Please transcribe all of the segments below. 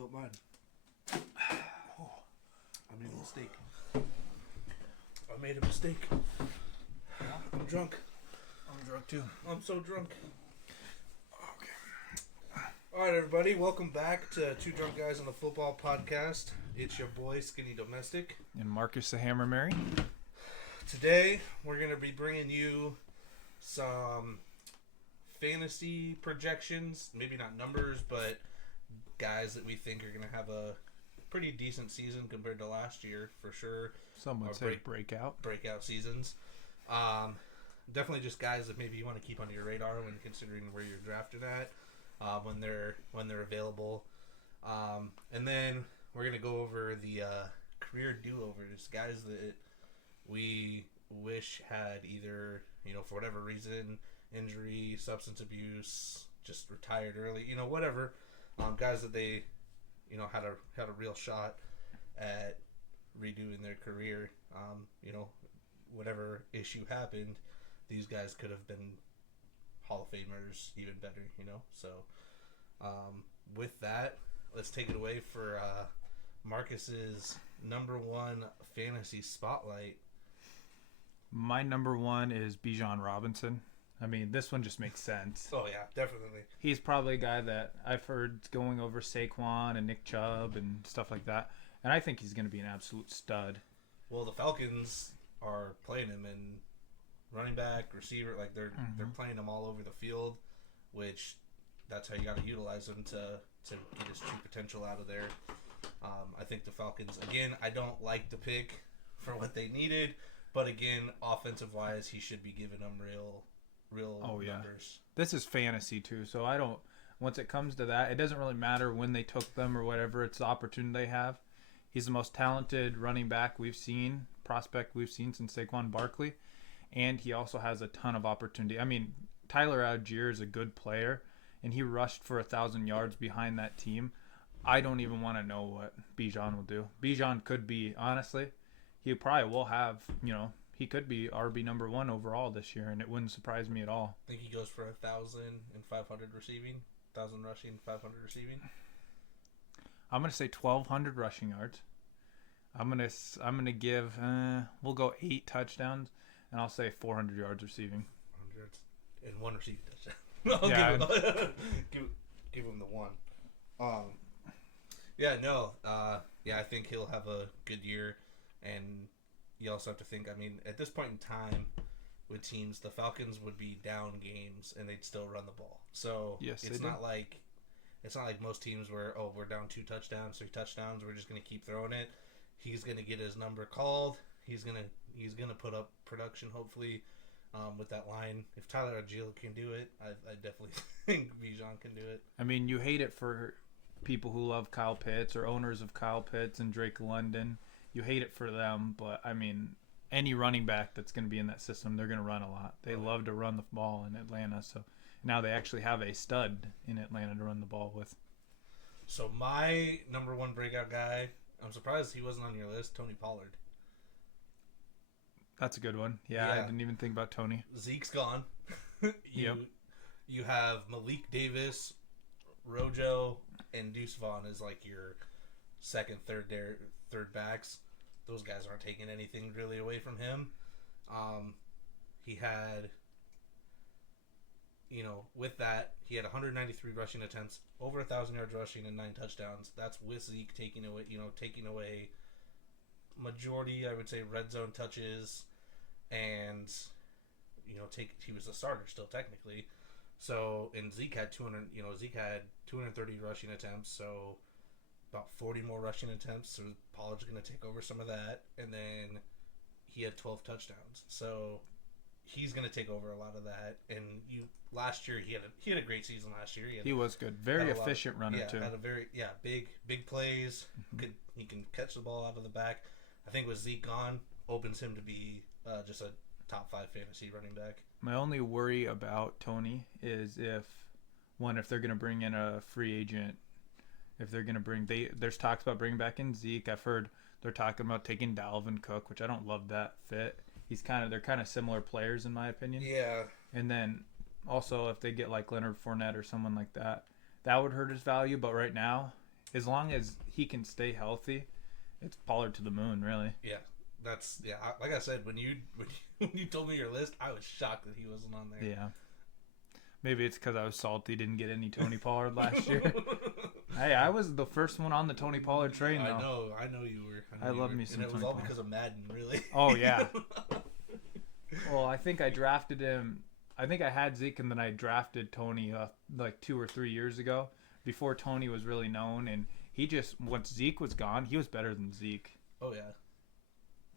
spilt mine. I made a mistake. I'm drunk. I'm drunk too. I'm so drunk. Okay. Alright, everybody. Welcome back to Two Drunk Guys on the Football Podcast. It's your boy, Skinny Domestic. And Marcus the Hammer Mary. Today, we're going to be bringing you some fantasy projections. Maybe not numbers, but guys that we think are going to have a pretty decent season compared to last year, for sure. Some would say breakout. Breakout seasons. Definitely just guys that maybe you want to keep on your radar when considering where you're drafted at, when they're available. And then we're going to go over the career do-overs, guys that we wish had either, for whatever reason, injury, substance abuse, just retired early, whatever. Guys that they, had a real shot at redoing their career. Whatever issue happened, these guys could have been Hall of Famers, even better, So, with that, let's take it away for Marcus's number one fantasy spotlight. My number one is Bijan Robinson. I mean, this one just makes sense. Oh, yeah, definitely. He's probably a guy that I've heard going over Saquon and Nick Chubb and stuff like that. And I think he's going to be an absolute stud. Well, the Falcons are playing him in running back, receiver. Like, they're playing him all over the field, which that's how you got to utilize him to get his true potential out of there. I think the Falcons, again, I don't like the pick for what they needed. But, again, offensive-wise, he should be giving them real numbers. This is fantasy too, so I don't. Once it comes to that, it doesn't really matter when they took them or whatever. It's the opportunity they have. He's the most talented running back prospect we've seen since Saquon Barkley, and he also has a ton of opportunity. I mean, Tyler Algier is a good player, and he rushed for 1,000 yards behind that team. I don't even want to know what Bijan will do. Bijan could be, honestly, he probably will have, he could be RB number one overall this year, and it wouldn't surprise me at all. I think he goes for 1,500 receiving, 1,000 rushing, 500 receiving. I'm gonna say 1,200 rushing yards. I'm gonna give. We'll go 8 touchdowns, and I'll say 400 yards receiving. 100 and 1 receiving touchdown. Yeah, give him the one. I think he'll have a good year, and you also have to think, at this point in time with teams, the Falcons would be down games and they'd still run the ball. So yes, it's not like most teams where, we're down 2 touchdowns, 3 touchdowns, we're just going to keep throwing it. He's going to get his number called. He's going to put up production, hopefully, with that line. If Tyler Algier can do it, I definitely think Bijan can do it. I mean, you hate it for people who love Kyle Pitts or owners of Kyle Pitts and Drake London. You hate it for them, but, any running back that's going to be in that system, they're going to run a lot. They love to run the ball in Atlanta, so now they actually have a stud in Atlanta to run the ball with. So my number one breakout guy, I'm surprised he wasn't on your list, Tony Pollard. That's a good one. Yeah. I didn't even think about Tony. Zeke's gone. Yep. You have Malik Davis, Rojo, and Deuce Vaughn as like your second, third backs. Those guys aren't taking anything really away from him. He had, with that, he had 193 rushing attempts, over 1,000 yards rushing and 9 touchdowns. That's with Zeke taking away majority, I would say, red zone touches, and he was a starter still technically. So, and Zeke had 230 rushing attempts, so about 40 more rushing attempts, so Pollard's going to take over some of that, and then he had 12 touchdowns, so he's going to take over a lot of that. And last year he had a great season last year. He was good, very efficient runner too. Had a very big plays. He can catch the ball out of the back. I think with Zeke gone, opens him to be just a top 5 fantasy running back. My only worry about Tony is if they're going to bring in a free agent. If they're going to there's talks about bringing back in Zeke. I've heard they're talking about taking Dalvin Cook, which I don't love that fit. They're kind of similar players in my opinion. Yeah. And then also if they get like Leonard Fournette or someone like that, that would hurt his value. But right now, as long as he can stay healthy, it's Pollard to the moon, really. Yeah, like I said, when you told me your list, I was shocked that he wasn't on there. Yeah. Maybe it's because I was salty, didn't get any Tony Pollard last year. Hey, I was the first one on the Tony Pollard train, though. I know you were. I love me some And it was Tony all Pollard. because of Madden, really. Oh, yeah. Well, I think I drafted him. I think I had Zeke, and then I drafted Tony like 2 or 3 years ago, before Tony was really known. And he just, once Zeke was gone, he was better than Zeke. Oh, yeah.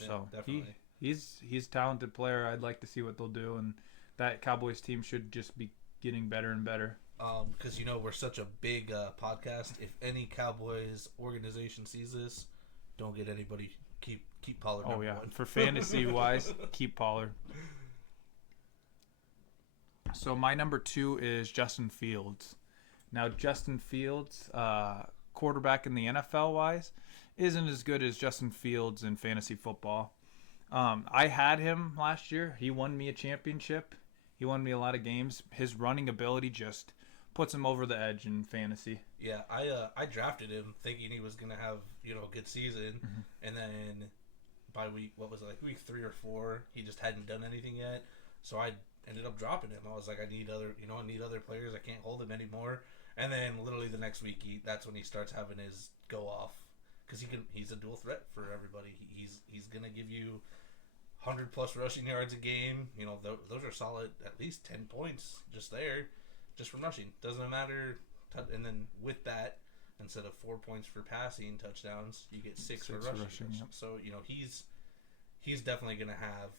So definitely. he's a talented player. I'd like to see what they'll do, and that Cowboys team should just be getting better and better. Because we're such a big podcast. If any Cowboys organization sees this, don't get anybody. Keep Pollard. Oh yeah, one. for fantasy wise, keep Pollard. So my number 2 is Justin Fields. Now Justin Fields, quarterback in the NFL wise, isn't as good as Justin Fields in fantasy football. I had him last year. He won me a championship. He won me a lot of games. His running ability just puts him over the edge in fantasy. Yeah, I drafted him thinking he was gonna have a good season, and then by week 3 or 4, he just hadn't done anything yet. So I ended up dropping him. I was like, I need other players. I can't hold him anymore. And then literally the next week, that's when he starts having his go off, because he's a dual threat for everybody. He's gonna give you 100+ rushing yards a game. Those are solid, at least 10 points just from rushing. Doesn't matter. And then with that, instead of 4 points for passing touchdowns, you get 6 for rushing. Yep. So he's definitely gonna have,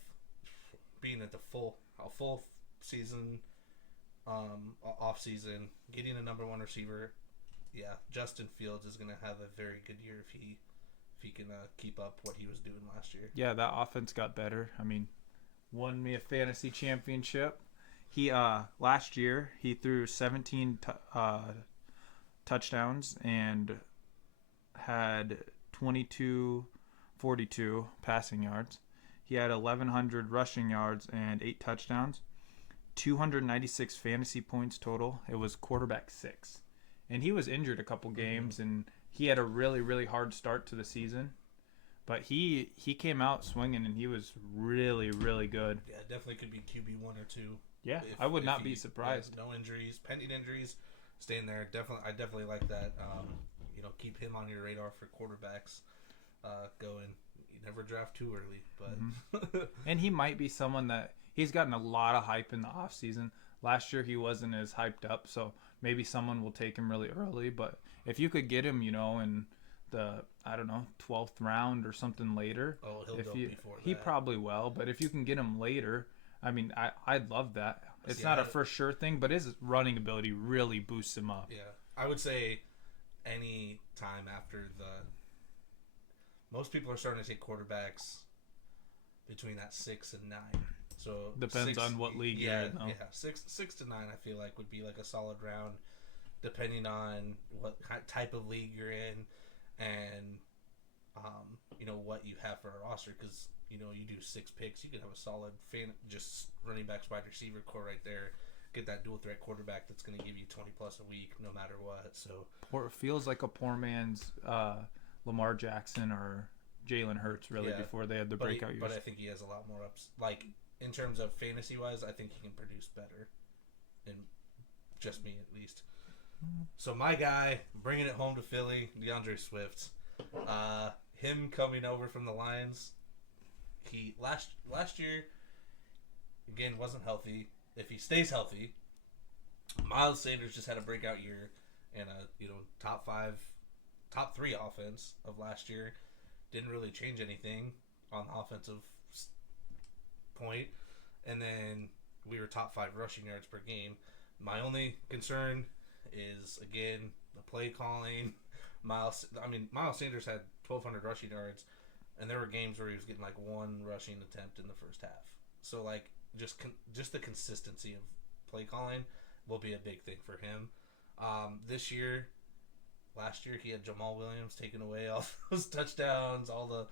being at the full season, off season, getting a number 1 receiver. Yeah, Justin Fields is gonna have a very good year if he can keep up what he was doing last year. Yeah, that offense got better. I mean, won me a fantasy championship. He last year he threw 17 touchdowns and had 2242 passing yards. He had 1100 rushing yards and 8 touchdowns. 296 fantasy points total. It was quarterback 6. And he was injured a couple games, and he had a really, really hard start to the season. But he came out swinging, and he was really, really good. Yeah, definitely could be QB 1 or 2. Yeah, I would not be surprised. No injuries, pending injuries, staying there. I definitely like that. Keep him on your radar for quarterbacks going. You never draft too early, but And he might be someone that he's gotten a lot of hype in the offseason. Last year he wasn't as hyped up, so maybe someone will take him really early. But if you could get him, in the 12th round or something later, he'll go before that. He probably will. But if you can get him later, I mean, I'd love that. It's not a for sure thing, but his running ability really boosts him up. Yeah, I would say any time after most people are starting to take quarterbacks between that 6 and 9. So depends on what league you're in. Yeah, 6 to 9 I feel like would be like a solid round, depending on what type of league you're in, and what you have for a roster. Because you do 6 picks, you can have a solid just running backs, wide receiver core right there. Get that dual threat quarterback that's going to give you 20+ a week, no matter what. So it feels like a poor man's Lamar Jackson or Jalen Hurts, really, before they had the breakout years. But I think he has a lot more ups. Like, in terms of fantasy-wise, I think he can produce better. And just me, at least. So my guy, bringing it home to Philly, DeAndre Swift. Him coming over from the Lions, he last year, again, wasn't healthy. If he stays healthy, Miles Sanders just had a breakout year and a top 3 offense of last year. Didn't really change anything on the offensive point, and then we were top 5 rushing yards per game. My only concern is, again, the play calling. Miles Sanders had 1,200 rushing yards, and there were games where he was getting like 1 rushing attempt in the first half. So like just the consistency of play calling will be a big thing for him. Last year he had Jamal Williams taking away all those touchdowns, all the,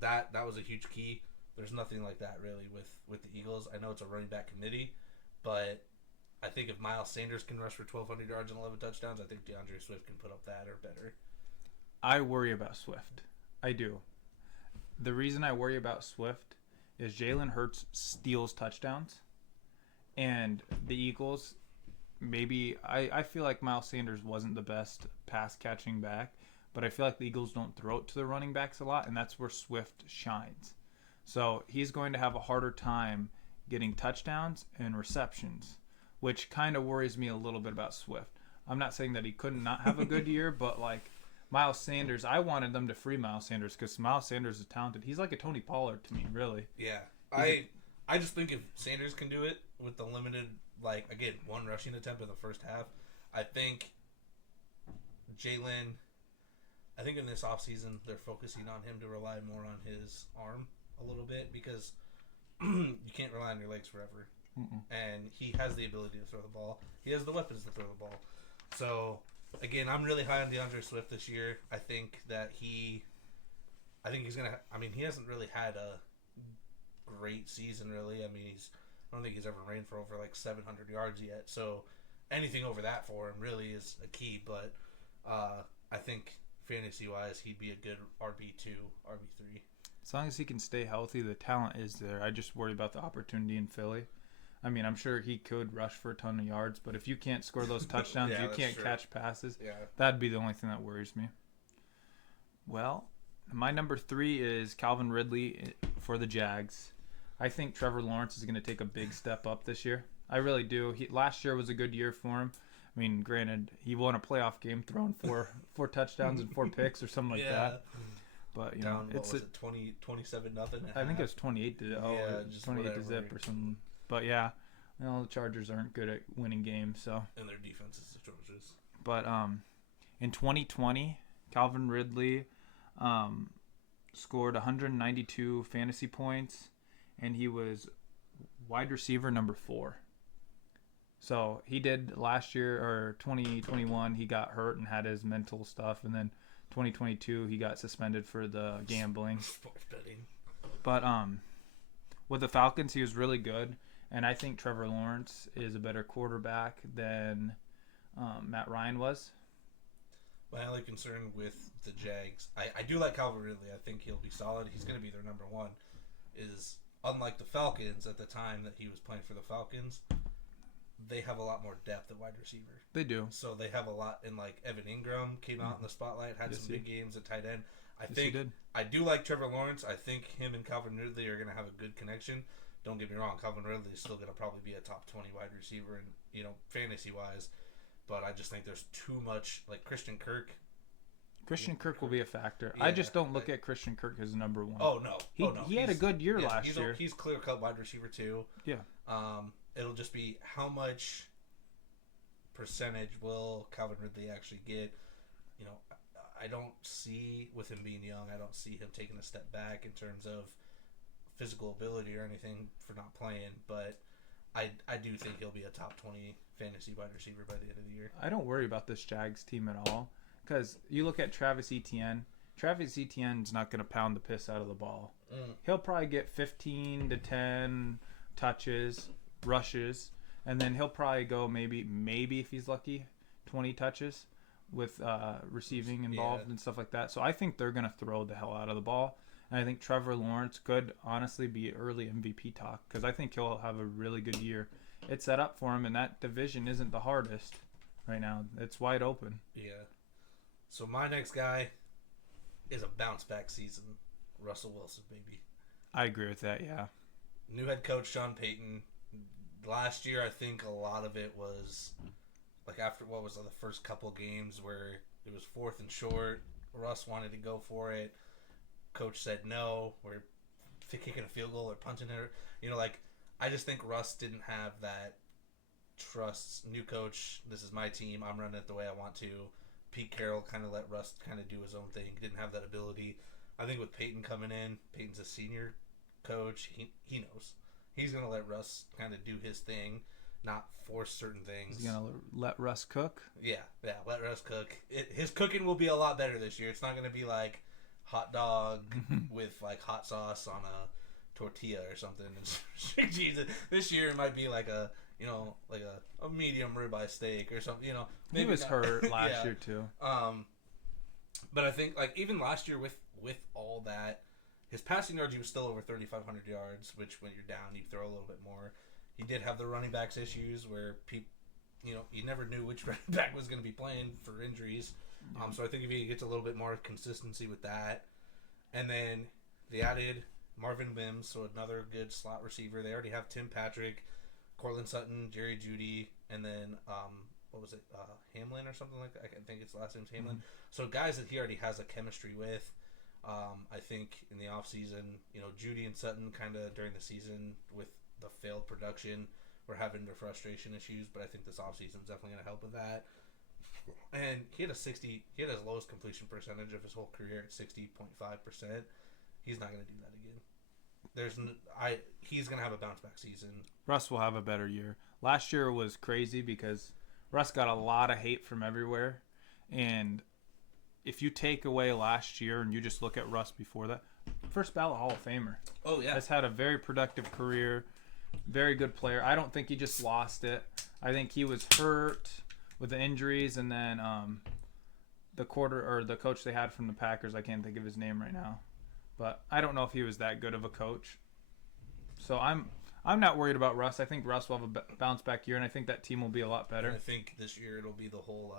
that was a huge key. There's nothing like that really with the Eagles. I know it's a running back committee, but I think if Miles Sanders can rush for 1,200 yards and 11 touchdowns, I think DeAndre Swift can put up that or better. I worry about Swift. I do. The reason I worry about Swift is Jalen Hurts steals touchdowns, and the Eagles, maybe I feel like Miles Sanders wasn't the best pass catching back, but I feel like the Eagles don't throw it to the running backs a lot, and that's where Swift shines. So he's going to have a harder time getting touchdowns and receptions, which kind of worries me a little bit about Swift. I'm not saying that he couldn't not have a good year, but like Miles Sanders, I wanted them to free Miles Sanders because Miles Sanders is talented. He's like a Tony Pollard to me, really. Yeah. I just think if Sanders can do it with the limited, like, again, one rushing attempt in the first half, I think Jalen, I think in this offseason, they're focusing on him to rely more on his arm a little bit because you can't rely on your legs forever. Mm-mm. And he has the ability to throw the ball. He has the weapons to throw the ball. So, again, I'm really high on DeAndre Swift this year. I think he's going to, he hasn't really had a great season, really. I don't think he's ever ran for over like 700 yards yet. So, anything over that for him really is a key. But I think fantasy-wise, he'd be a good RB2, RB3. As long as he can stay healthy, the talent is there. I just worry about the opportunity in Philly. I'm sure he could rush for a ton of yards, but if you can't score those touchdowns, Yeah, you that's can't true. catch passes. Yeah. That'd be the only thing that worries me. Well, my number 3 is Calvin Ridley for the Jags. I think Trevor Lawrence is going to take a big step up this year. I really do. Last year was a good year for him. Granted, he won a playoff game throwing four touchdowns and 4 picks or something like that. But Down, it's what was it, 27 nothing? I think it was 28 to just 28 whatever. to zip or something. But yeah, the Chargers aren't good at winning games, so. And their defense is atrocious. But in 2020, Calvin Ridley scored 192 fantasy points, and he was wide receiver number 4. So he did last year, or 2021, he got hurt and had his mental stuff, and then 2022 he got suspended for the gambling. Sports betting. But with the Falcons, he was really good, and I think Trevor Lawrence is a better quarterback than Matt Ryan was. My only concern with the Jags, I do like Calvin Ridley. I think he'll be solid. He's going to be their number 1. Is unlike the Falcons at the time that he was playing for the Falcons, they have a lot more depth at wide receiver. They do. So they have a lot in, like, Evan Ingram came out in the spotlight, had some big games at tight end. I do like Trevor Lawrence. I think him and Calvin Ridley are going to have a good connection. Don't get me wrong, Calvin Ridley is still going to probably be a top 20 wide receiver and fantasy-wise. But I just think there's too much, like Christian Kirk. Christian Kirk will be a factor. Yeah, I just don't look at Christian Kirk as number 1. Oh, no. He had a good year last year. He's clear-cut wide receiver, too. Yeah. It'll just be how much percentage will Calvin Ridley actually get. I don't see, with him being young, I don't see him taking a step back in terms of physical ability or anything for not playing. But I do think he'll be a top 20 fantasy wide receiver by the end of the year. I don't worry about this Jags team at all because you look at Travis Etienne. Travis Etienne's not going to pound the piss out of the ball. He'll probably get 15 to 10 touches, rushes, and then he'll probably go maybe if he's lucky, 20 touches with receiving involved and stuff like that. So I think they're going to throw the hell out of the ball. And I think Trevor Lawrence could honestly be early MVP talk because I think he'll have a really good year. It's set up for him, and that division isn't the hardest right now. It's wide open. Yeah. So my next guy is a bounce-back season. Russell Wilson, baby. I agree with that, yeah. New head coach Sean Payton. Last year, I think a lot of it was like after what was the first couple games where it was 4th and short. Russ wanted to go for it. Coach said no. We're kicking a field goal or punting it. I just think Russ didn't have that trust. New coach, this is my team. I'm running it the way I want to. Pete Carroll kind of let Russ kind of do his own thing. Didn't have that ability. I think with Peyton coming in, Peyton's a senior coach. He knows. He's going to let Russ kind of do his thing, not force certain things. He's going to let Russ cook? Yeah, let Russ cook. His cooking will be a lot better this year. It's not going to be like hot dog with like hot sauce on a tortilla or something. Jesus, this year it might be like like a medium ribeye steak or something. He was hurt last yeah. year too. But I think like even last year with all that, his passing yards, he was still over 3,500 yards. Which when you're down, you throw a little bit more. He did have the running backs issues where you never knew which running back was going to be playing for injuries. So I think if he gets a little bit more consistency with that, and then they added Marvin Mims, so another good slot receiver. They already have Tim Patrick, Cortland Sutton, Jerry Jeudy, and then what was it, Hamlin or something like that? I think its last name's Hamlin. Mm-hmm. So guys that he already has a chemistry with. I think in the offseason, Jeudy and Sutton kind of during the season with the failed production were having their frustration issues, but I think this offseason is definitely going to help with that. And he had his lowest completion percentage of his whole career at 60.5%. He's not going to do that again. He's going to have a bounce back season. Russ will have a better year. Last year was crazy because Russ got a lot of hate from everywhere, and if you take away last year and you just look at Russ before that, first ballot Hall of Famer. Oh yeah, has had a very productive career, very good player. I don't think he just lost it. I think he was hurt with the injuries, and then the coach they had from the Packers, I can't think of his name right now, but I don't know if he was that good of a coach. So I'm not worried about Russ. I think Russ will have a bounce back year, and I think that team will be a lot better. And I think this year it'll be the whole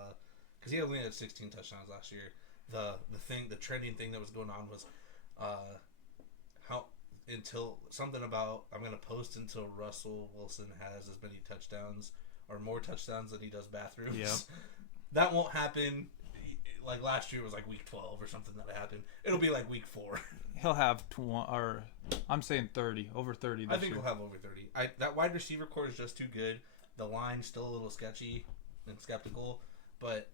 because he only had 16 touchdowns last year. The trending thing that was going on was until something about I'm going to post until Russell Wilson has as many touchdowns or more touchdowns than he does bathrooms. Yep. That won't happen. Like last year was like week 12 or something that happened. It'll be like week 4. He'll have I'm saying 30, over 30 this year. I think he'll have over 30. That wide receiver core is just too good. The line's still a little sketchy and skeptical, but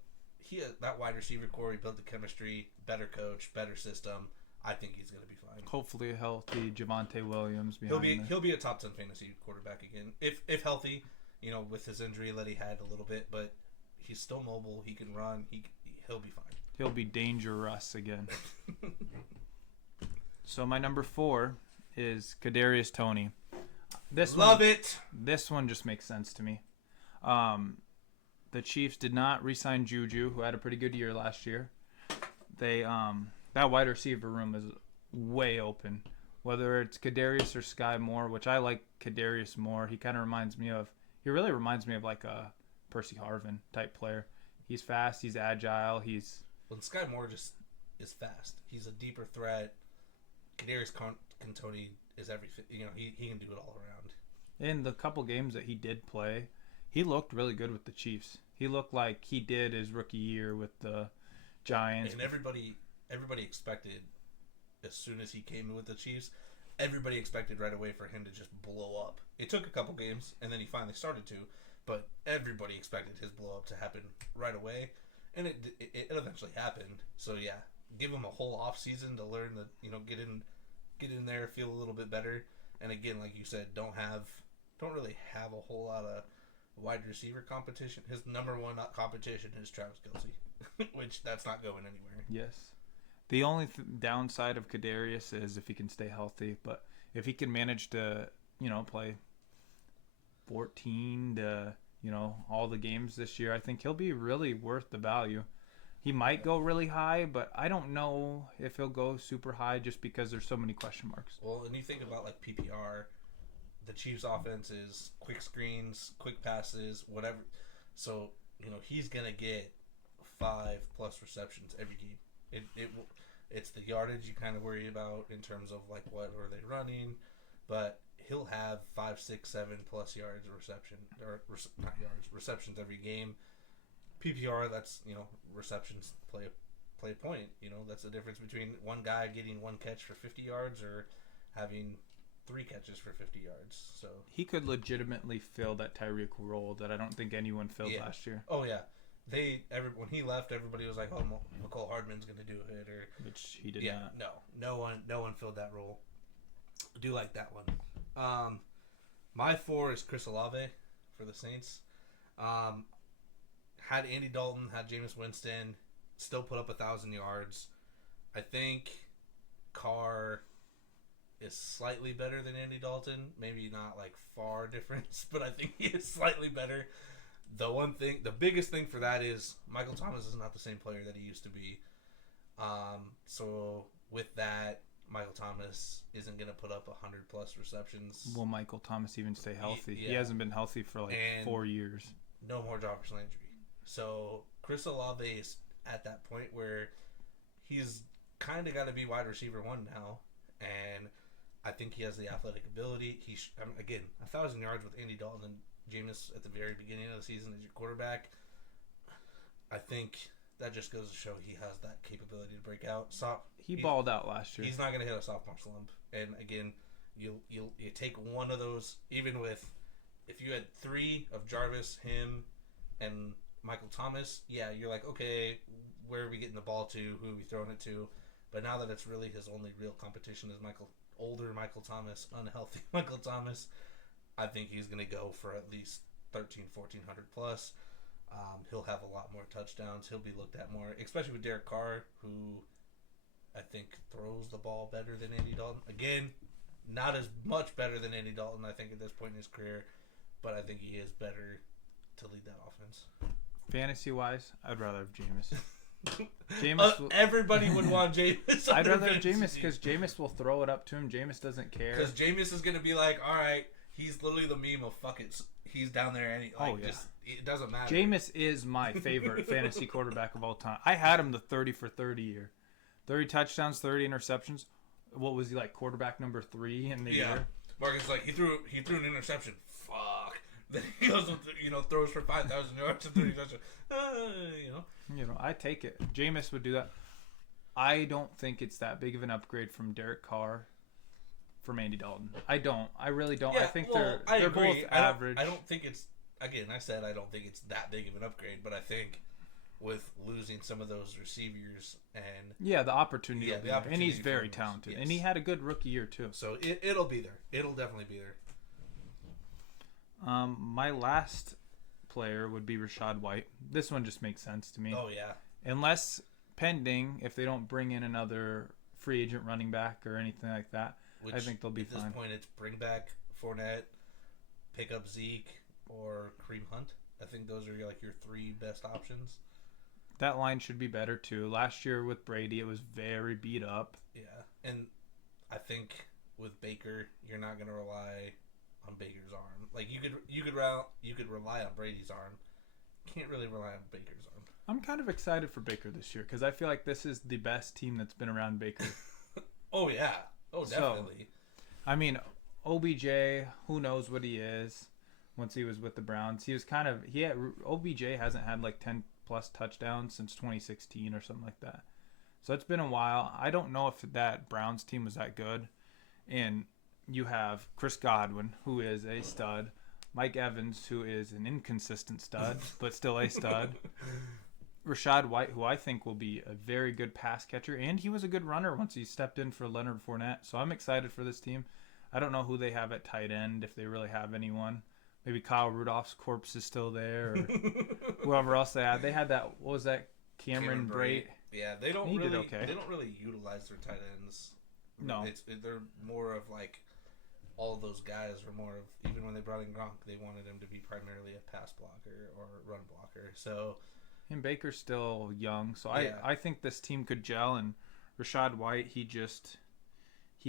that wide receiver core, he built the chemistry, better coach, better system. I think he's going to be fine. Hopefully a healthy Javonte Williams He'll be a top 10 fantasy quarterback again if healthy, with his injury that he had a little bit, but he's still mobile. He can run. He'll be fine. He'll be dangerous again. So my number 4 is Kadarius Toney. This one just makes sense to me. The Chiefs did not re-sign Juju, who had a pretty good year last year. They that wide receiver room is way open. Whether it's Kadarius or Sky Moore, which I like Kadarius more. He really reminds me of like a Percy Harvin type player. He's fast, he's agile, Sky Moore just is fast. He's a deeper threat. Kadarius Toney is everything. He can do it all around. In the couple games that he did play, he looked really good with the Chiefs. He looked like he did his rookie year with the Giants. And everybody expected, as soon as he came with the Chiefs, everybody expected right away for him to just blow up. It took a couple games, and then he finally started to, but everybody expected his blow up to happen right away, and it eventually happened. So yeah, give him a whole off season to learn get in there, feel a little bit better, and again, like you said, don't really have a whole lot of wide receiver competition. His number one competition is Travis Kelce, which that's not going anywhere. Yes. The only downside of Kadarius is if he can stay healthy, but if he can manage to, play 14 to, all the games this year, I think he'll be really worth the value. He might go really high, but I don't know if he'll go super high just because there's so many question marks. Well, and you think about like PPR, the Chiefs' offense is quick screens, quick passes, whatever. So, he's going to get 5+ receptions every game. It's the yardage you kind of worry about in terms of like what are they running, but he'll have 5, 6, 7+ yards of reception receptions every game. PPR, that's receptions play a point. That's the difference between one guy getting one catch for 50 yards or having 3 catches for 50 yards. So he could legitimately fill that Tyreek role that I don't think anyone filled last year. Oh yeah. When he left, everybody was like, "Oh, McCole Hardman's going to do it," which he did not. No one filled that role. I do like that one. My 4 is Chris Olave for the Saints. Had Andy Dalton, had Jameis Winston, still put up 1,000 yards. I think Carr is slightly better than Andy Dalton. Maybe not like far difference, but I think he is slightly better. The biggest thing for that is Michael Thomas is not the same player that he used to be. So with that, Michael Thomas isn't going to put up 100 plus receptions. Will Michael Thomas even stay healthy? Yeah. He hasn't been healthy for like 4 years. No more Jarvis Landry. So Chris Olave is at that point where he's kind of got to be wide receiver one now, and I think he has the athletic ability. Again, 1,000 yards with Andy Dalton and Jameis at the very beginning of the season as your quarterback. I think that just goes to show he has that capability to break out. He balled out last year. He's not going to hit a sophomore slump. And again, you take one of those, even with if you had 3 of Jarvis, him, and Michael Thomas, yeah, you're like, okay, where are we getting the ball to? Who are we throwing it to? But now that it's really his only real competition is older Michael Thomas, unhealthy Michael Thomas, I think he's going to go for at least 1,400 plus. He'll have a lot more touchdowns. He'll be looked at more, especially with Derek Carr, who I think throws the ball better than Andy Dalton. Again, not as much better than Andy Dalton, I think, at this point in his career, but I think he is better to lead that offense. Fantasy-wise, I'd rather have Jameis. Everybody would want Jameis. I'd rather have Jameis because Jameis will throw it up to him. Jameis doesn't care. Because Jameis is going to be like, all right, he's literally the meme of fuck it. He's down there and it doesn't matter. Jameis is my favorite fantasy quarterback of all time. I had him the 30 for 30 year. 30 touchdowns, 30 interceptions. What was he like, quarterback number 3 in the year? Marcus like he threw an interception. Fuck. Then he goes with, throws for 5,000 yards and 30 touchdowns. I take it. Jameis would do that. I don't think it's that big of an upgrade from Derek Carr from Andy Dalton. I don't. I really don't. Yeah, I think they're both average. I don't think it's, again, I said I don't think it's that big of an upgrade, but I think with losing some of those receivers and the opportunity, and he's very talented, yes. And he had a good rookie year too. So it'll be there. It'll definitely be there. My last player would be Rachaad White. This one just makes sense to me. Oh yeah. Unless pending, if they don't bring in another free agent running back or anything like that, I think they'll be fine. At this point, it's bring back Fournette, pick up Zeke, or Kareem Hunt. I think those are like your 3 best options. That line should be better too. Last year with Brady, it was very beat up. Yeah, and I think with Baker, you're not going to rely on Baker's arm. Like you could rely on Brady's arm. Can't really rely on Baker's arm. I'm kind of excited for Baker this year because I feel like this is the best team that's been around Baker. Oh yeah. Oh definitely. So, I mean, OBJ, who knows what he is? Once he was with the Browns, OBJ hasn't had like 10 plus touchdowns since 2016 or something like that. So it's been a while. I don't know if that Browns team was that good. And you have Chris Godwin, who is a stud. Mike Evans, who is an inconsistent stud, but still a stud. Rachaad White, who I think will be a very good pass catcher. And he was a good runner once he stepped in for Leonard Fournette. So I'm excited for this team. I don't know who they have at tight end, if they really have anyone. Maybe Kyle Rudolph's corpse is still there, or whoever else they had. They had that. What was that? Cameron Brate. Yeah, they don't really utilize their tight ends. No, they're more of like all of those guys were more of, even when they brought in Gronk, they wanted him to be primarily a pass blocker or run blocker. So, and Baker's still young, so I think this team could gel. And Rachaad White, he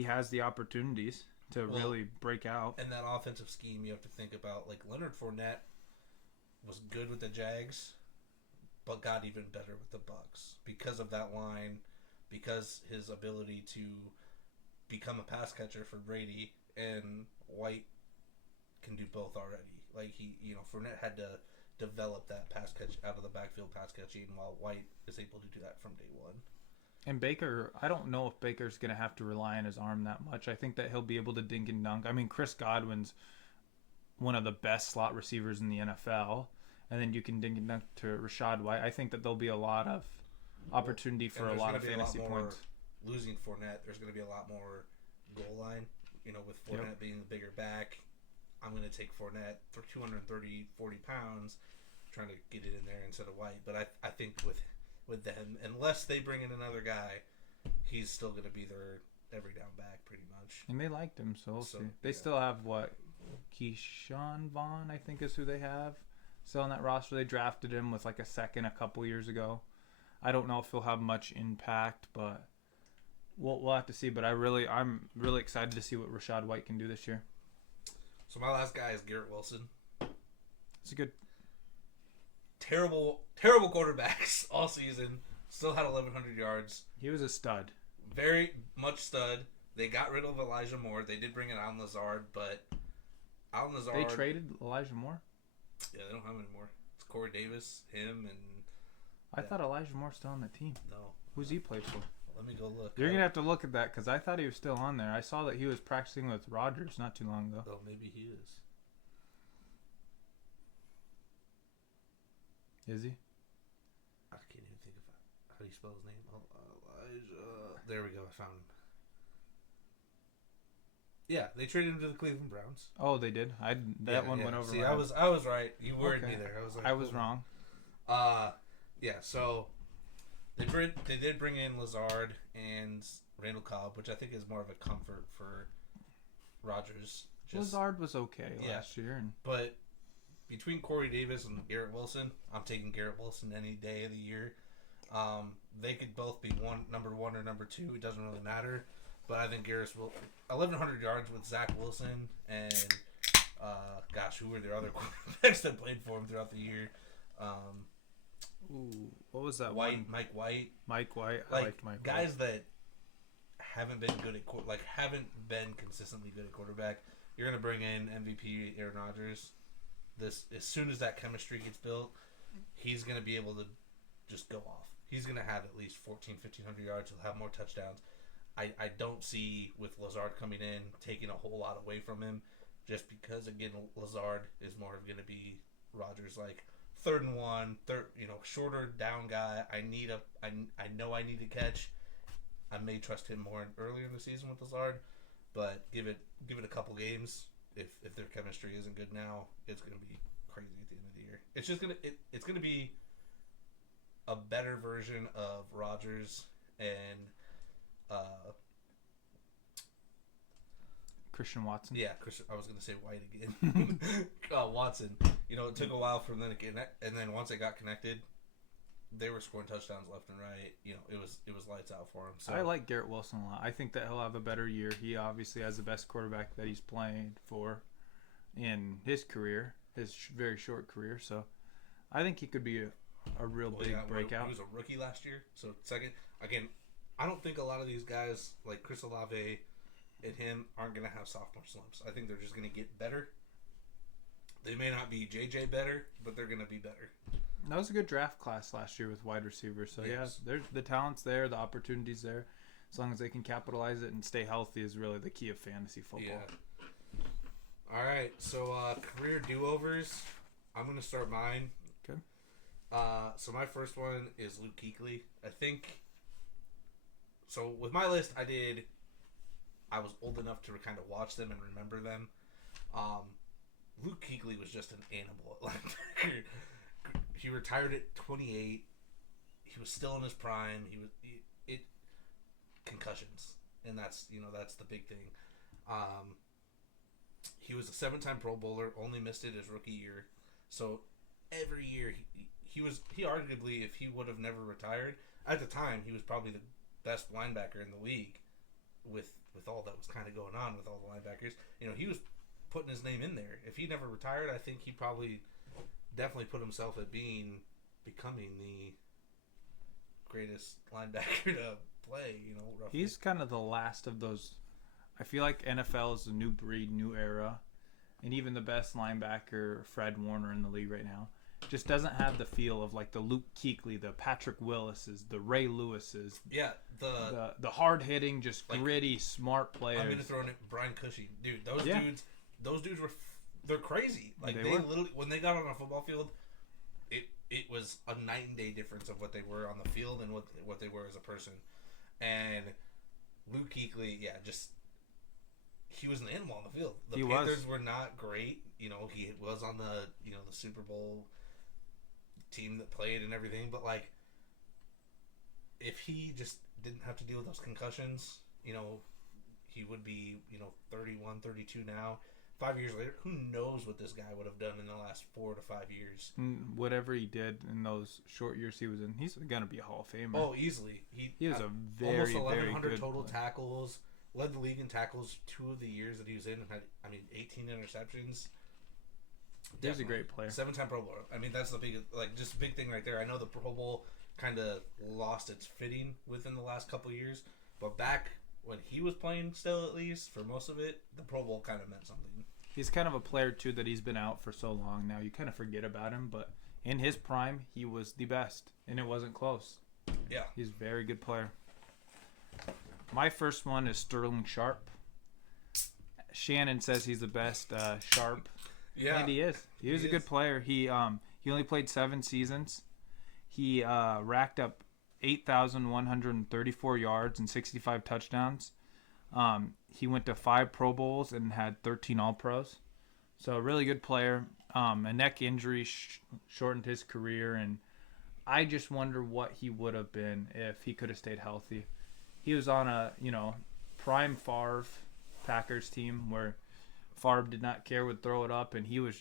has the opportunities to really break out. And that offensive scheme, you have to think about, like Leonard Fournette was good with the Jags, but got even better with the Bucs because of that line, because his ability to become a pass catcher for Brady, and White can do both already. Like Fournette had to develop that pass catch out of the backfield pass catching, while White is able to do that from day one. And Baker, I don't know if Baker's going to have to rely on his arm that much. I think that he'll be able to dink and dunk. I mean, Chris Godwin's one of the best slot receivers in the NFL. And then you can dink and dunk to Rachaad White. I think that there'll be a lot of opportunity for a lot of fantasy points. Losing Fournette, there's going to be a lot more goal line. With Fournette being the bigger back, I'm going to take Fournette for 230, 40 pounds, trying to get it in there instead of White. But I think with them, unless they bring in another guy, he's still going to be every down back pretty much. And they liked him, so we'll So, see. They yeah. still have what? Keyshawn Vaughn, I think, is who they have still on that roster. They drafted him with like a second a couple years ago. I don't know if he'll have much impact, but we'll have to see. But I'm really excited to see what Rachaad White can do this year. So my last guy is Garrett Wilson. It's a good. Terrible quarterbacks all season. Still had 1,100 yards. He was a stud. Very much stud. They got rid of Elijah Moore. They did bring in Allen Lazard, but Allen Lazard. They traded Elijah Moore. Yeah, they don't have him anymore. It's Corey Davis, him, and I thought Elijah Moore's still on the team. no. Who's he play for? Let me go look. You're gonna have to look at that because I thought he was still on there. I saw that he was practicing with Rodgers not too long ago. Oh, maybe he is. Is he? I can't even think of how do you spell his name. Oh, Elijah. There we go. I found him. Yeah, they traded him to the Cleveland Browns. Oh, they did. That one went over. See, my I head. was right. You worried Okay. me there. I was like, I was cool. wrong. Yeah. So they did bring in Lazard and Randall Cobb, which I think is more of a comfort for Rodgers. Lazard was okay Yeah. last year, and But between Corey Davis and Garrett Wilson, I'm taking Garrett Wilson any day of the year. They could both be number one or number two. It doesn't really matter. But I think Garrett will 1,100 yards with Zach Wilson and who were their other quarterbacks that played for him throughout the year? ooh, what was that White, one? Mike White, Mike White. I like liked Mike guys White. that haven't been good at haven't been consistently good at quarterback. You're gonna bring in MVP Aaron Rodgers. This as soon as that chemistry gets built, he's gonna be able to just go off. He's gonna have at least 1,500 yards. He'll have more touchdowns. I don't see with Lazard coming in taking a whole lot away from him, just because again Lazard is more of going to be Rodgers like 3rd and 1, shorter down guy. I know I need to catch. I may trust him more earlier in the season with Lazard, but give it a couple games. If their chemistry isn't good now, it's going to be crazy at the end of the year. It's just it's going to be a better version of Rodgers and. Christian Watson. Yeah, I was gonna say White again. Watson. It took a while for them to connect, and then once they got connected, they were scoring touchdowns left and right. It was lights out for him. So I like Garrett Wilson a lot. I think that he'll have a better year. He obviously has the best quarterback that he's played for in his career, his very short career. So I think he could be a real big breakout. He was a rookie last year, so second. Again, I don't think a lot of these guys like Chris Olave and him aren't going to have sophomore slumps. I think they're just going to get better. They may not be JJ better, but they're going to be better. That was a good draft class last year with wide receivers. So, Yes. yeah, the talent's there, the opportunity's there. As long as they can capitalize it and stay healthy is really the key of fantasy football. Yeah. All right, so career do-overs. I'm going to start mine. Okay. So my first one is Luke Kuechly. I think... So with my list, I was old enough to kind of watch them and remember them. Luke Kuechly was just an animal at linebacker. He retired at 28. He was still in his prime. Concussions, and that's the big thing. He was a 7-time Pro Bowler. Only missed it his rookie year. So every year he arguably, if he would have never retired at the time, he was probably the best linebacker in the league. With all that was kind of going on with all the linebackers, he was putting his name in there. If he never retired, I think he probably definitely put himself at becoming the greatest linebacker to play. Roughly. He's kind of the last of those. I feel like NFL is a new breed, new era, and even the best linebacker, Fred Warner, in the league right now, just doesn't have the feel of like the Luke Kuechly, the Patrick Willises, the Ray Lewises. Yeah, the hard hitting, just gritty, smart players. I'm gonna throw in Brian Cushing, dude. Those dudes were they're crazy. Like they literally when they got on a football field, it was a night and day difference of what they were on the field and what they were as a person. And Luke Kuechly, he was an animal on the field. The Panthers were not great. He was on the the Super Bowl team that played and everything, but if he just didn't have to deal with those concussions, he would be, 31, 32 now. 5 years later, who knows what this guy would have done in the last 4 to 5 years? Whatever he did in those short years he was in, he's gonna be a Hall of Famer. Oh, easily. He was a very, almost very 1,100 good total player. tackles. Led the league in tackles 2 of the years that he was in. And had, 18 interceptions. He was a Definitely. great player. 7-time Pro Bowler. That's the big, just big thing right there. I know the Pro Bowl kind of lost its fitting within the last couple years, but back when he was playing still, at least for most of it, the Pro Bowl kind of meant something. He's kind of a player too that he's been out for so long now. You kind of forget about him, but in his prime, he was the best, and it wasn't close. Yeah. He's a very good player. My first one is Sterling Sharp. Shannon says he's the best Sharp. Yeah. And he is. He was a good player. He only played 7 seasons. He racked up 8,134 yards and 65 touchdowns. He went to 5 Pro Bowls and had 13 All-Pros. So a really good player. A neck injury shortened his career, and I just wonder what he would have been if he could have stayed healthy. He was on a, prime Favre Packers team where Favre did not care, would throw it up, and he was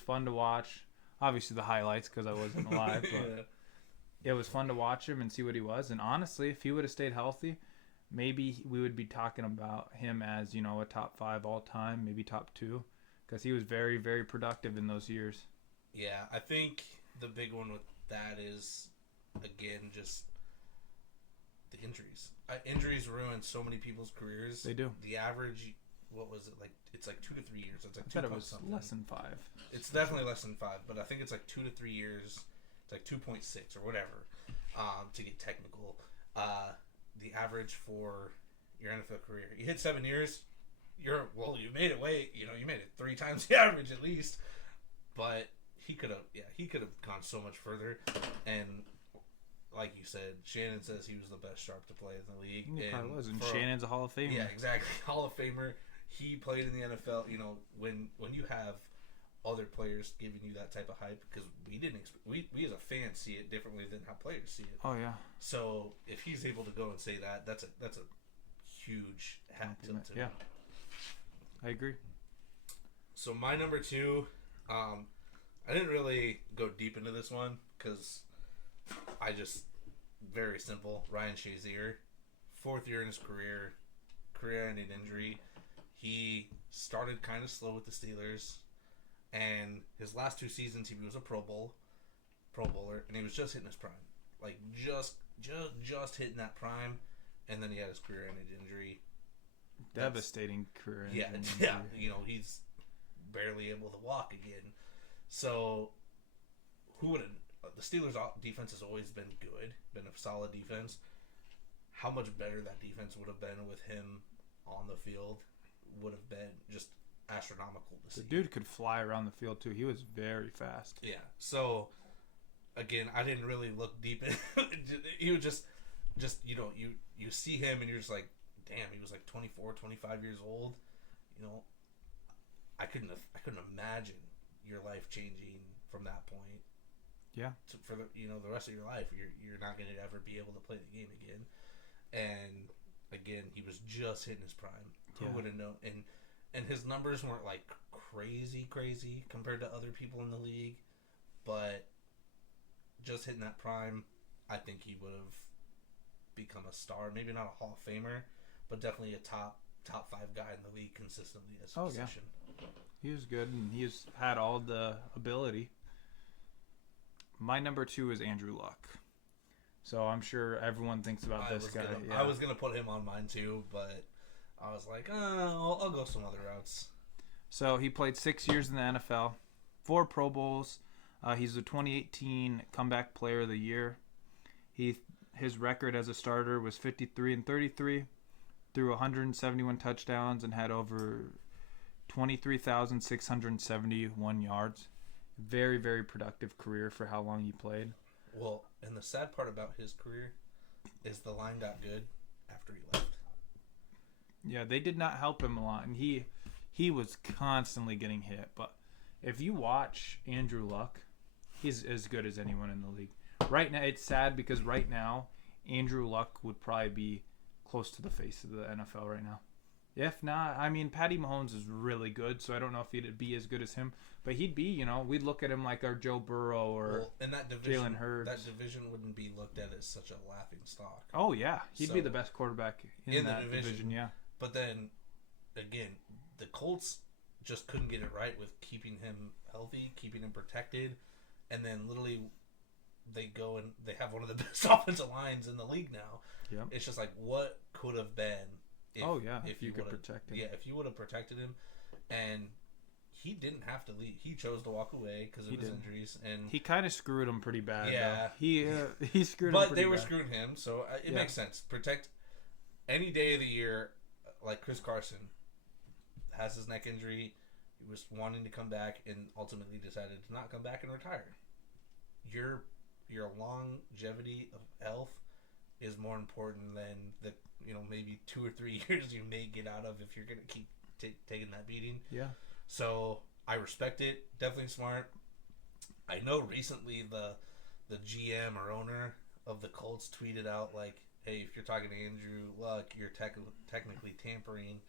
fun to watch. Obviously the highlights because I wasn't alive, but Yeah. it was fun to watch him and see what he was. And honestly, if he would have stayed healthy, maybe we would be talking about him as, a top 5 all time, maybe top 2, because he was very, very productive in those years. Yeah, I think the big one with that is, again, just the injuries. Injuries ruin so many people's careers. They do. The average, what was it, it's 2 to 3 years. It's like I 2 thought it point was something. less than 5. It's definitely less than 5, but I think it's 2 to 3 years. It's 2.6 or whatever, to get technical. The average for your NFL career, you hit 7 years, you made it you made it 3 times the average at least. But he could have gone so much further. And like you said, Shannon says he was the best Sharp to play in the league. He and probably was, and for- Shannon's a Hall of Famer. Yeah, exactly. Hall of Famer. He played in the NFL. When you have other players giving you that type of hype, because we as a fan see it differently than how players see it. Oh yeah. So if he's able to go and say that, that's a huge hat tip to Yeah. him. I agree. So my number 2, I didn't really go deep into this one because I just very simple. Ryan Shazier, 4th year in his career-ending injury. He started kind of slow with the Steelers, and his last 2 seasons he was a Pro Bowler, and he was just hitting his prime, just hitting that prime, and then he had his career-ending injury. Devastating career. Yeah, injury. yeah. He's barely able to walk again. So, who would have? The Steelers' defense has always been good, been a solid defense. How much better that defense would have been with him on the field would have been just astronomical to see. The dude could fly around the field too. He was very fast. Yeah. So, again, I didn't really look deep in. He was just you see him and you're just like, damn, he was 24, 25 years old. I couldn't imagine your life changing from that point. Yeah. For the rest of your life, you're not going to ever be able to play the game again. And again, he was just hitting his prime. Who would have known? And his numbers weren't crazy compared to other people in the league, but just hitting that prime, I think he would have become a star. Maybe not a Hall of Famer, but definitely a top 5 guy in the league consistently as a position. Yeah. He was good, and he's had all the ability. My number 2 is Andrew Luck. So I'm sure everyone thinks about this guy. I was gonna put him on mine too, but I was like, I'll go some other routes. So he played 6 years in the NFL, 4 Pro Bowls. He's the 2018 Comeback Player of the Year. His record as a starter was 53-33, threw 171 touchdowns and had over 23,671 yards. Very, very productive career for how long he played. Well, and the sad part about his career is the line got good after he left. Yeah, they did not help him a lot, and he was constantly getting hit. But if you watch Andrew Luck, he's as good as anyone in the league. Right now, it's sad because right now, Andrew Luck would probably be close to the face of the NFL right now. If not, I mean, Patty Mahomes is really good, so I don't know if he'd be as good as him. But he'd be, we'd look at him like our Joe Burrow or Well, in that division, Jalen Hurts. that division wouldn't be looked at as such a laughing stock. Oh, yeah. He'd be So, the best quarterback in that division, yeah. But then, again, the Colts just couldn't get it right with keeping him healthy, keeping him protected, and then literally they go and they have one of the best offensive lines in the league now. Yep. It's just like, what could have been if you could protect him. Yeah, if you would have protected him. And he didn't have to leave. He chose to walk away because of his injuries. And he kind of screwed him pretty bad. Yeah. Though. He screwed him but pretty they were bad. screwing him, so it makes sense. Protect any day of the year, like Chris Carson has his neck injury. He was wanting to come back and ultimately decided to not come back and retire. Your longevity of health is more important than the maybe 2 or 3 years you may get out of if you're going to keep taking that beating. Yeah. So I respect it. Definitely smart. I know recently the GM or owner of the Colts tweeted out like, "Hey, if you're talking to Andrew Luck, you're technically tampering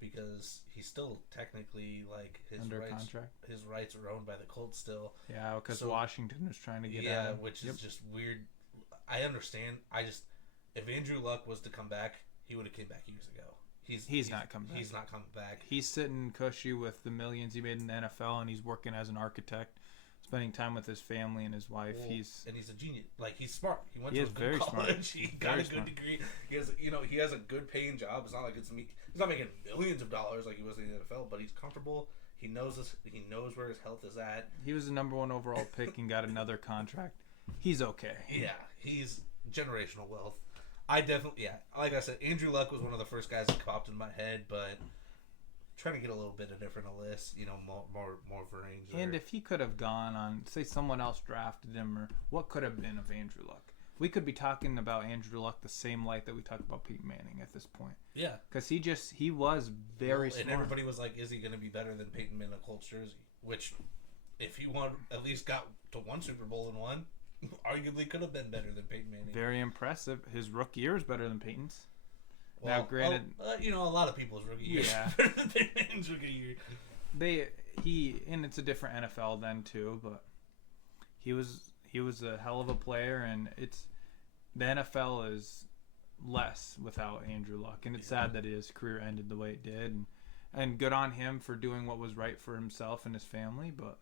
because he's still technically like his under rights, contract. His rights are owned by the Colts still." Yeah, because Washington was trying to get at him. Which is just weird. I understand. If Andrew Luck was to come back, he would have came back years ago. He's not coming back. He's not coming back. He's sitting cushy with the millions he made in the NFL, and he's working as an architect, spending time with his family and his wife. He's a genius. Like, he's smart. He went to a good college. Smart. He got a good degree. He has a good paying job. It's not like he's not making millions of dollars like he was in the NFL, but he's comfortable. He knows this. He knows where his health is at. He was the number 1 overall pick and got another contract. He's okay. Yeah, he's generational wealth. I definitely, like I said, Andrew Luck was one of the first guys that popped in my head, but trying to get a little bit of different list, more range. And if he could have gone on, say someone else drafted him, or what could have been of Andrew Luck? We could be talking about Andrew Luck the same light that we talk about Peyton Manning at this point. Yeah. Because he was very smart. And everybody was like, is he going to be better than Peyton in a Colts jersey? Which, if he at least got to one Super Bowl and won, arguably could have been better than Peyton Manning. Very impressive. His rookie year is better than Peyton's. Well, now, granted, a lot of people's rookie years better than Peyton Manning's rookie year. And it's a different NFL then too, but he was a hell of a player, and the NFL is less without Andrew Luck, and it's sad that his career ended the way it did, and good on him for doing what was right for himself and his family, but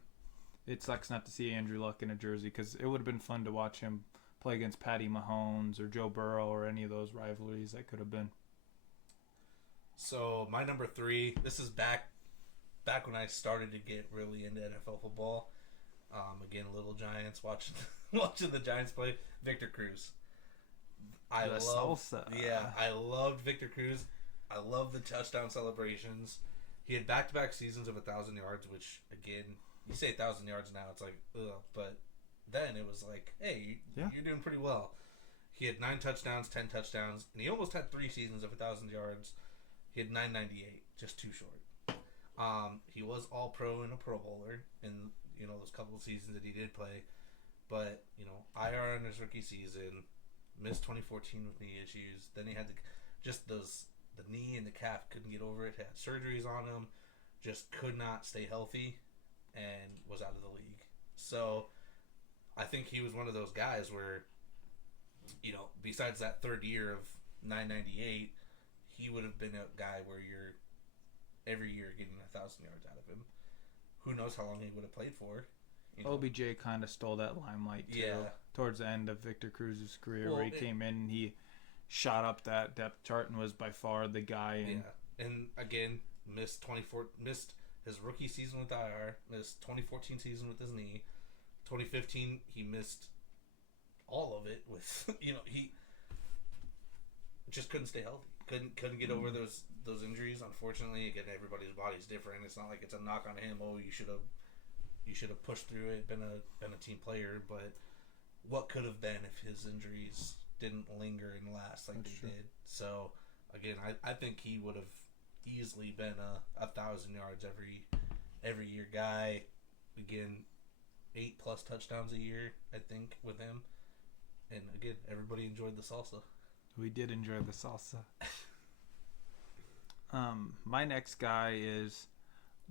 it sucks not to see Andrew Luck in a jersey because it would have been fun to watch him play against Patty Mahomes or Joe Burrow or any of those rivalries that could have been. So my number 3, this is back when I started to get really into NFL football. Again, Little Giants, watching the Giants play. Victor Cruz. I loved Victor Cruz. I love the touchdown celebrations. He had back-to-back seasons of 1,000 yards, which, again, you say 1,000 yards now, it's like, ugh. But then it was like, hey, you're doing pretty well. He had 9 touchdowns, 10 touchdowns, and he almost had 3 seasons of 1,000 yards. He had 998, just too short. He was All-Pro and a Pro Bowler in those couple of seasons that he did play. But IR in his rookie season, missed 2014 with knee issues. Then he had the knee and the calf couldn't get over it. Had surgeries on him, just could not stay healthy, and was out of the league. So I think he was one of those guys where, besides that third year of 998, he would have been a guy where you're every year getting 1,000 yards out of him. Who knows how long he would have played for? OBJ kind of stole that limelight too towards the end of Victor Cruz's career, where he came in and he shot up that depth chart and was by far the guy. And again, missed his rookie season with IR, missed 2014 season with his knee. 2015 he missed all of it with he just couldn't stay healthy. Couldn't get over those injuries. Unfortunately, again, everybody's body's different. It's not like it's a knock on him. Oh, you should have pushed through it, been a team player. But what could have been if his injuries didn't linger and last like they did? So again, I think he would have easily been a 1,000 yards every year guy. Again, 8+ touchdowns a year, I think, with him. And again, everybody enjoyed the salsa. We did enjoy the salsa. My next guy is,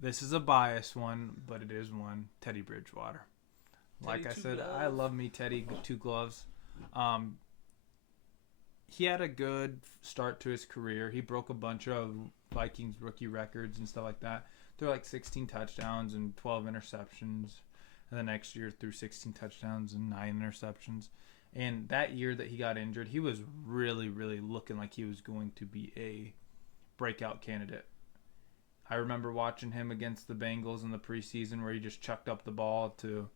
this is a biased one, but it is one, Teddy Bridgewater. Like Teddy I Two said, Glove. I love me Teddy Two Gloves. Um, he had a good start to his career. He broke a bunch of Vikings rookie records and stuff like that. Threw like 16 touchdowns and 12 interceptions. And the next year threw 16 touchdowns and 9 interceptions. And that year that he got injured, he was really, really looking like he was going to be a breakout candidate. I remember watching him against the Bengals in the preseason where he just chucked up the ball to,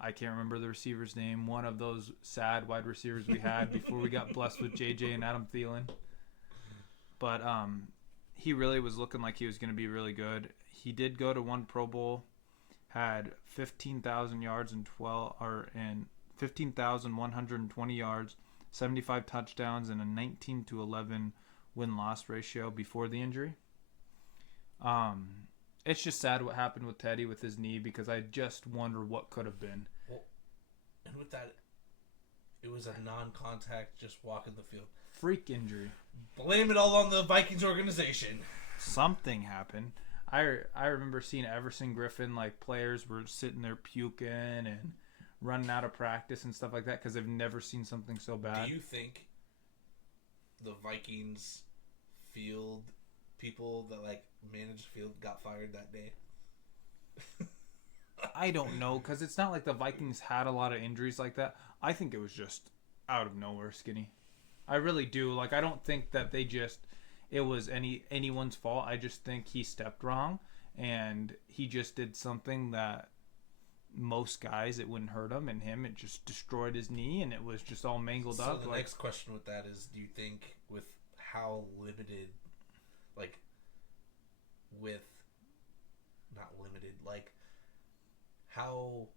I can't remember the receiver's name, one of those sad wide receivers we had before we got blessed with JJ and Adam Thielen. But he really was looking like he was going to be really good. He did go to one Pro Bowl, had 15,000 yards and 15,120 yards, 75 touchdowns, and a 19-11 win-loss ratio before the injury. It's just sad what happened with Teddy with his knee, because I just wonder what could have been. Well, and with that, it was a non-contact, just walking the field. Freak injury. Blame it all on the Vikings organization. Something happened. I remember seeing Everson Griffin, like players were sitting there puking and running out of practice and stuff like that because they've never seen something so bad. Do you think the Vikings field people that like managed the field got fired that day? I don't know, because it's not like the Vikings had a lot of injuries like that. I think it was just out of nowhere, Skinny. I really do. Like, I don't think that it was anyone's fault. I just think he stepped wrong, and he just did something that most guys, it wouldn't hurt him, and him, it just destroyed his knee, and it was just all mangled up. So the next question with that is, do you think with how limited, like, with, not limited, like, how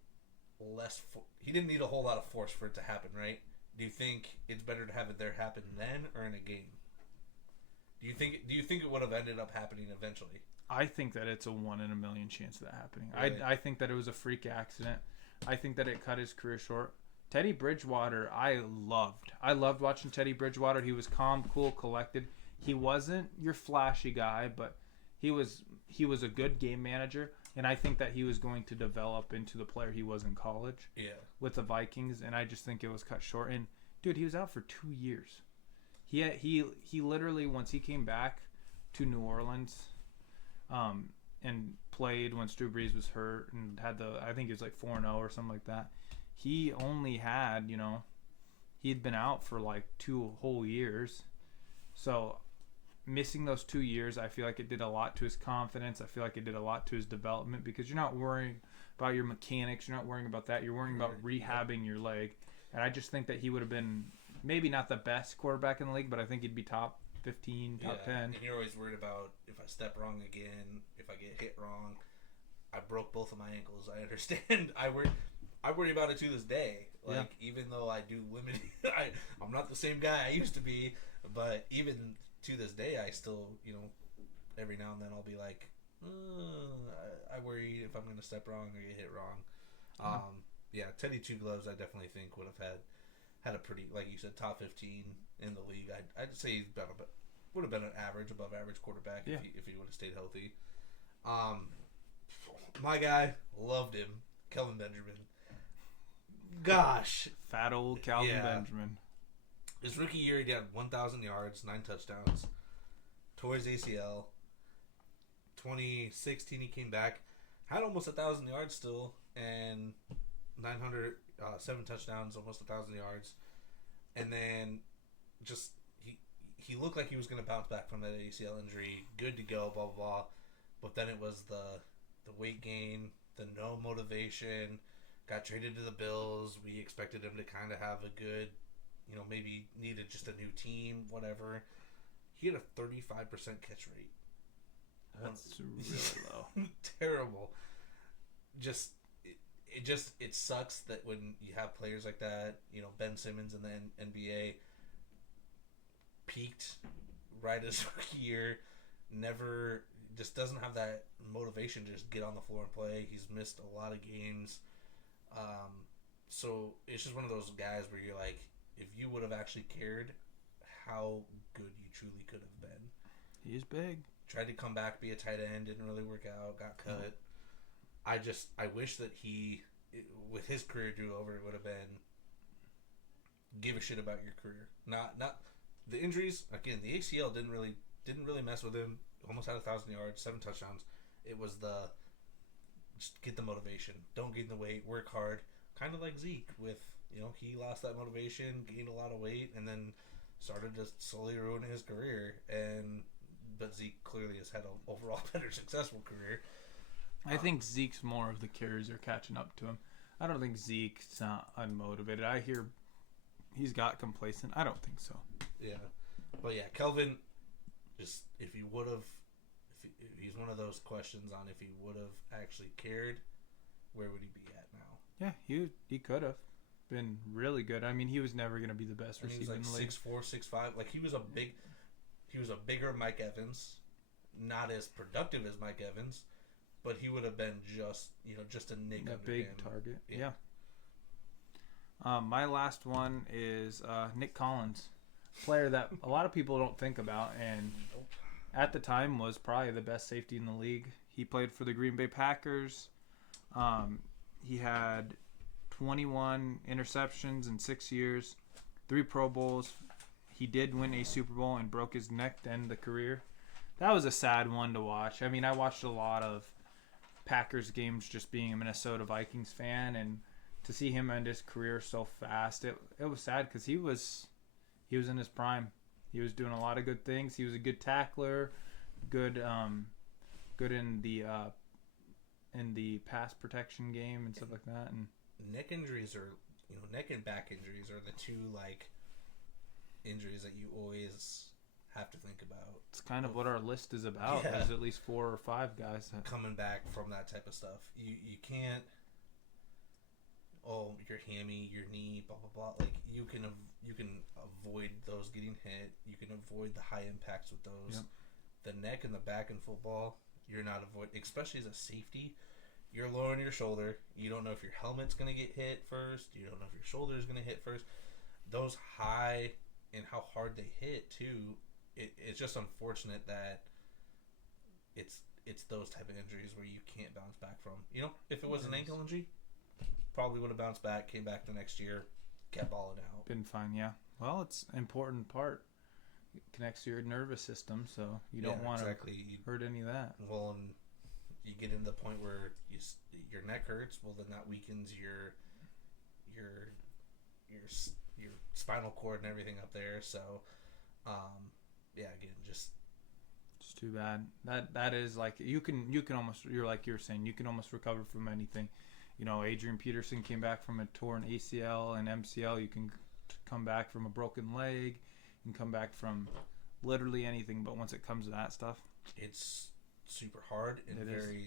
less, he didn't need a whole lot of force for it to happen, right? Do you think it's better to have it there happen then or in a game? Do you think it would have ended up happening eventually? I think that it's a 1 in a million chance of that happening. Really? I think that it was a freak accident. I think that it cut his career short. Teddy Bridgewater, I loved. I loved watching Teddy Bridgewater. He was calm, cool, collected. He wasn't your flashy guy, but he was a good game manager, and I think that he was going to develop into the player he was in college. Yeah. With the Vikings, and I just think it was cut short. And dude, he was out for 2 years. He literally, once he came back to New Orleans, and played when Drew Brees was hurt and had I think he was like 4-0 or something like that. He only had, he'd been out for like 2 whole years. So missing those 2 years, I feel like it did a lot to his confidence. I feel like it did a lot to his development, because you're not worrying about your mechanics. You're not worrying about that. You're worrying about rehabbing your leg. And I just think that he would have been maybe not the best quarterback in the league, but I think he'd be top 15, top 10. And you're always worried about if I step wrong again, if I get hit wrong. I broke both of my ankles. I understand. I worry about it to this day. Like, even though I do limited, I'm not the same guy I used to be, but even to this day, I still, every now and then I'll be like, I worry if I'm going to step wrong or get hit wrong. Teddy Two Gloves, I definitely think would have had a pretty, like you said, top 15 in the league. I'd say he's would have been an above average quarterback if he would have stayed healthy. My guy, loved him, Kelvin Benjamin. Gosh, fat old Calvin Benjamin. His rookie year, he had 1,000 yards, 9 touchdowns, tore his ACL. 2016, he came back, had almost 1,000 yards still, and 7 touchdowns, almost 1,000 yards, and then just he looked like he was going to bounce back from that ACL injury, good to go, blah blah blah. But then it was the weight gain, the no motivation. Got traded to the Bills. We expected him to kind of have a good, maybe needed just a new team, whatever. He had a 35% catch rate. That's really low. Terrible. It sucks that when you have players like that, Ben Simmons in the NBA peaked right as rookie year, never just doesn't have that motivation to just get on the floor and play. He's missed a lot of games. So it's just one of those guys where you're like, if you would have actually cared, how good you truly could have been. He's big. tried to come back, be a tight end, didn't really work out, got cut. I wish that with his career do over, it would have been give a shit about your career. Not the injuries. Again, the ACL didn't really mess with him. Almost had 1,000 yards, 7 touchdowns. It was just get the motivation. Don't gain the weight. Work hard. Kind of like Zeke with, he lost that motivation, gained a lot of weight, and then started to slowly ruin his career. But Zeke clearly has had an overall better successful career. I think Zeke's more of the carries are catching up to him. I don't think Zeke's unmotivated. I hear he's got complacent. I don't think so. Yeah. But yeah, Kelvin, just if he's one of those questions on if he would have actually cared, where would he be at now? Yeah, he could have been really good. I mean, he was never going to be the best receiver in the league. 6'4", 6'5". Like he was a bigger Mike Evans, not as productive as Mike Evans, but he would have been just a nick a under big him. target. Yeah. My last one is Nick Collins, player that a lot of people don't think about, and at the time was probably the best safety in the league. He played for the Green Bay Packers. He had 21 interceptions in 6 years, 3 Pro Bowls. He did win a Super Bowl and broke his neck to end the career. That was a sad one to watch. I mean, I watched a lot of Packers games just being a Minnesota Vikings fan, and to see him end his career so fast, it was sad because he was in his prime. He was doing a lot of good things. He was a good tackler, good in the pass protection game and stuff like that. And neck injuries neck and back injuries are the two injuries that you always have to think about. It's kind of what our list is about. Yeah. There's at least 4 or 5 guys coming back from that type of stuff. You can't. Oh, your hammy, your knee, blah blah blah. Like you can avoid those getting hit. You can avoid the high impacts with those. Yep. The neck and the back in football, you're not especially as a safety. You're lowering your shoulder. You don't know if your helmet's gonna get hit first. You don't know if your shoulder is gonna hit first. Those high and how hard they hit too. It's just unfortunate that it's those type of injuries where you can't bounce back from. If it was an ankle injury, probably would have bounced back, came back the next year, kept balling out. been fine, yeah. Well, it's an important part. It connects to your nervous system, so you don't want to hurt any of that. Well, and you get into the point where your neck hurts. Well, then that weakens your spinal cord and everything up there. So, yeah, again, just too bad. That is like you can almost, you're like you're saying, you can almost recover from anything. Adrian Peterson came back from a torn ACL and MCL. You can come back from a broken leg. You can come back from literally anything. But once it comes to that stuff, it's super hard and it's very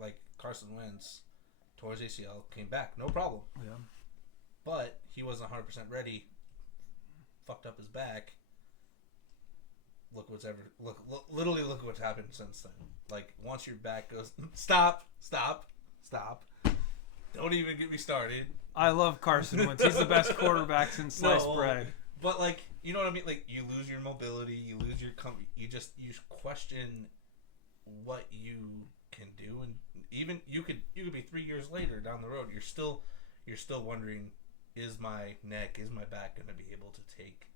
like Carson Wentz tore his ACL, came back, no problem. Yeah. But he wasn't 100% ready. Fucked up his back. Look what's happened since then. Like once your back goes, stop. Don't even get me started. I love Carson Wentz. He's the best quarterback since sliced bread. But you know what I mean? Like you lose your mobility, you lose your you question what you can do, and even you could be 3 years later down the road, you're still wondering, is my neck, is my back going to be able to take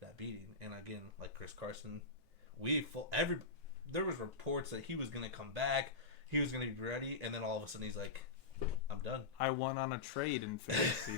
that beating? And again, like Chris Carson, there was reports that he was going to come back, he was going to be ready, and then all of a sudden he's like, I'm done. I won on a trade in fantasy.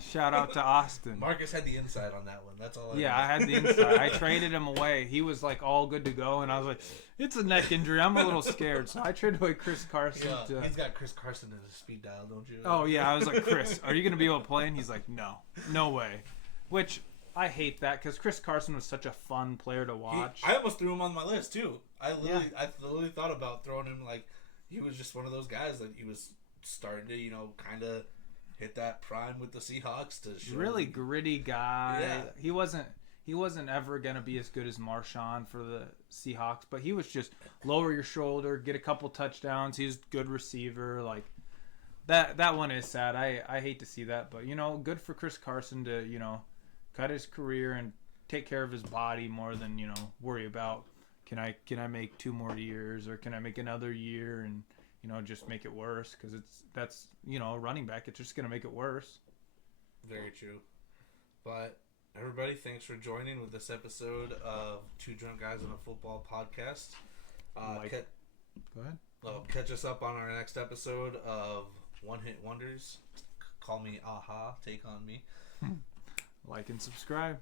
Shout out to Austin. Marcus had the inside on that one. That's all. I had the inside. I traded him away. He was like all good to go, and I was like, it's a neck injury. I'm a little scared, so I traded away Chris Carson. Yeah, he's got Chris Carson in his speed dial, don't you? Oh yeah, I was like, Chris, are you gonna be able to play? And he's like, no way. Which I hate that because Chris Carson was such a fun player to watch. I almost threw him on my list too. I literally thought about throwing him. Like he was just one of those guys that he was starting to, kind of hit that prime with the Seahawks to show really gritty guy. Yeah. He wasn't ever gonna be as good as Marshawn for the Seahawks, but he was just lower your shoulder, get a couple touchdowns. He's a good receiver. Like that one is sad. I hate to see that, but good for Chris Carson to cut his career and take care of his body more than worry about can I make 2 more years or can I make another year and just make it worse because that's running back. It's just gonna make it worse. Very true. But everybody, thanks for joining with this episode of Two Drunk Guys on a Football Podcast. Go ahead. Catch us up on our next episode of One Hit Wonders. Call me Aha. Take on me. Like and subscribe.